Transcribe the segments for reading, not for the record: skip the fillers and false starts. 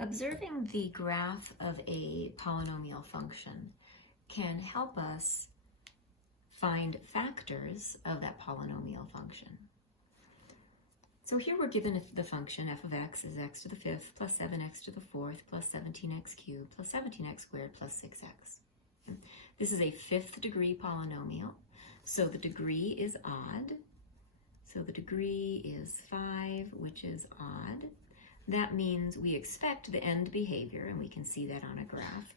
Observing the graph of a polynomial function can help us find factors of that polynomial function. So here we're given the function f of x is x to the fifth plus 7x to the fourth plus 17x cubed plus 17x squared plus 6x. This is a fifth degree polynomial, so the degree is odd. So the degree is 5, which is odd. That means we expect the end behavior, and we can see that on a graph,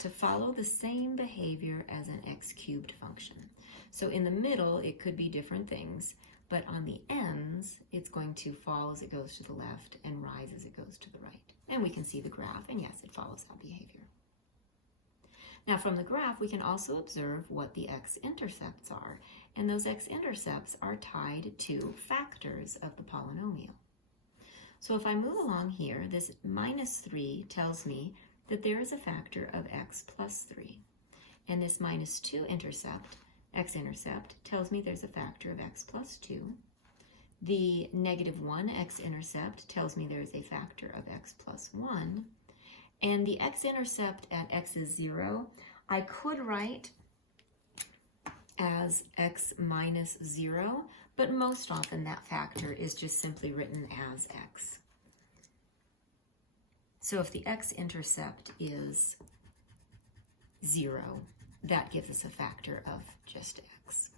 to follow the same behavior as an x cubed function. So in the middle, it could be different things, but on the ends, it's going to fall as it goes to the left and rise as it goes to the right. And we can see the graph, and yes, it follows that behavior. Now from the graph, we can also observe what the x-intercepts are, and those x-intercepts are tied to factors of the polynomial. So if I move along here, this minus 3 tells me that there is a factor of x plus 3. And this minus 2 x-intercept, tells me there's a factor of x plus 2. The negative 1 x-intercept tells me there's a factor of x plus 1. And the x-intercept at x is 0, I could write as x minus 0, but most often that factor is just simply written as x. So if the x-intercept is 0, that gives us a factor of just x.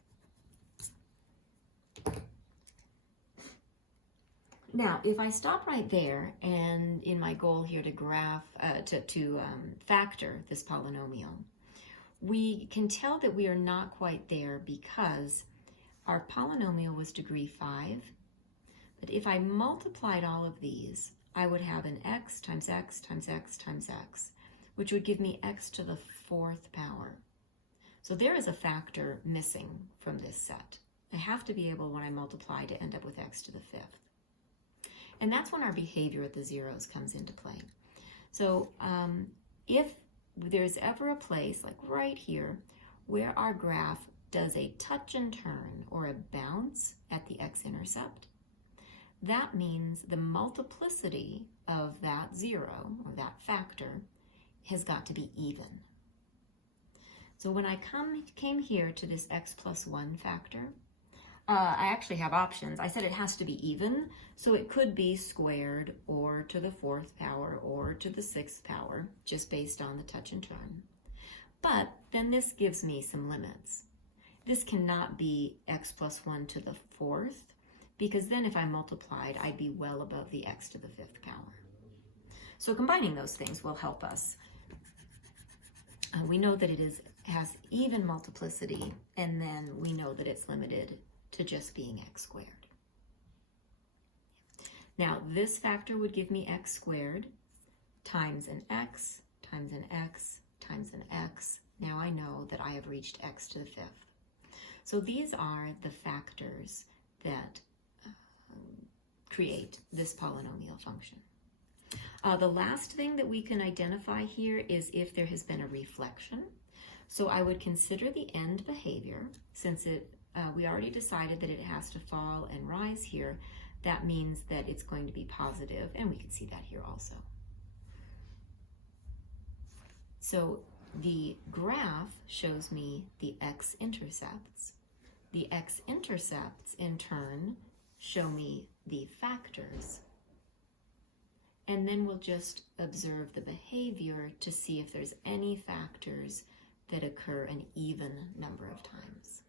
Now, if I stop right there, and in my goal here to factor this polynomial, we can tell that we are not quite there because our polynomial was degree 5, but if I multiplied all of these, I would have an x times x times x times x, which would give me x to the 4th power. So there is a factor missing from this set. I have to be able, when I multiply, to end up with x to the 5th. And that's when our behavior at the zeros comes into play. So if there's ever a place, like right here, where our graph does a touch and turn or a bounce at the x-intercept, that means the multiplicity of that 0, or that factor, has got to be even. So when I came here to this x plus 1 factor, I actually have options. I said it has to be even, so it could be squared or to the 4th power or to the 6th power, just based on the touch and turn. But then this gives me some limits. This cannot be x plus 1 to the 4th, because then if I multiplied, I'd be well above the x to the 5th power. So combining those things will help us. We know that it has even multiplicity, and then we know that it's limited to just being x squared. Now, this factor would give me x squared times an x times an x times an x. Now I know that I have reached x to the 5th. So these are the factors that create this polynomial function. The last thing that we can identify here is if there has been a reflection. So I would consider the end behavior, since we already decided that it has to fall and rise here. That means that it's going to be positive, and we can see that here also. So the graph shows me the x-intercepts. The x-intercepts, in turn, show me the factors. And then we'll just observe the behavior to see if there's any factors that occur an even number of times.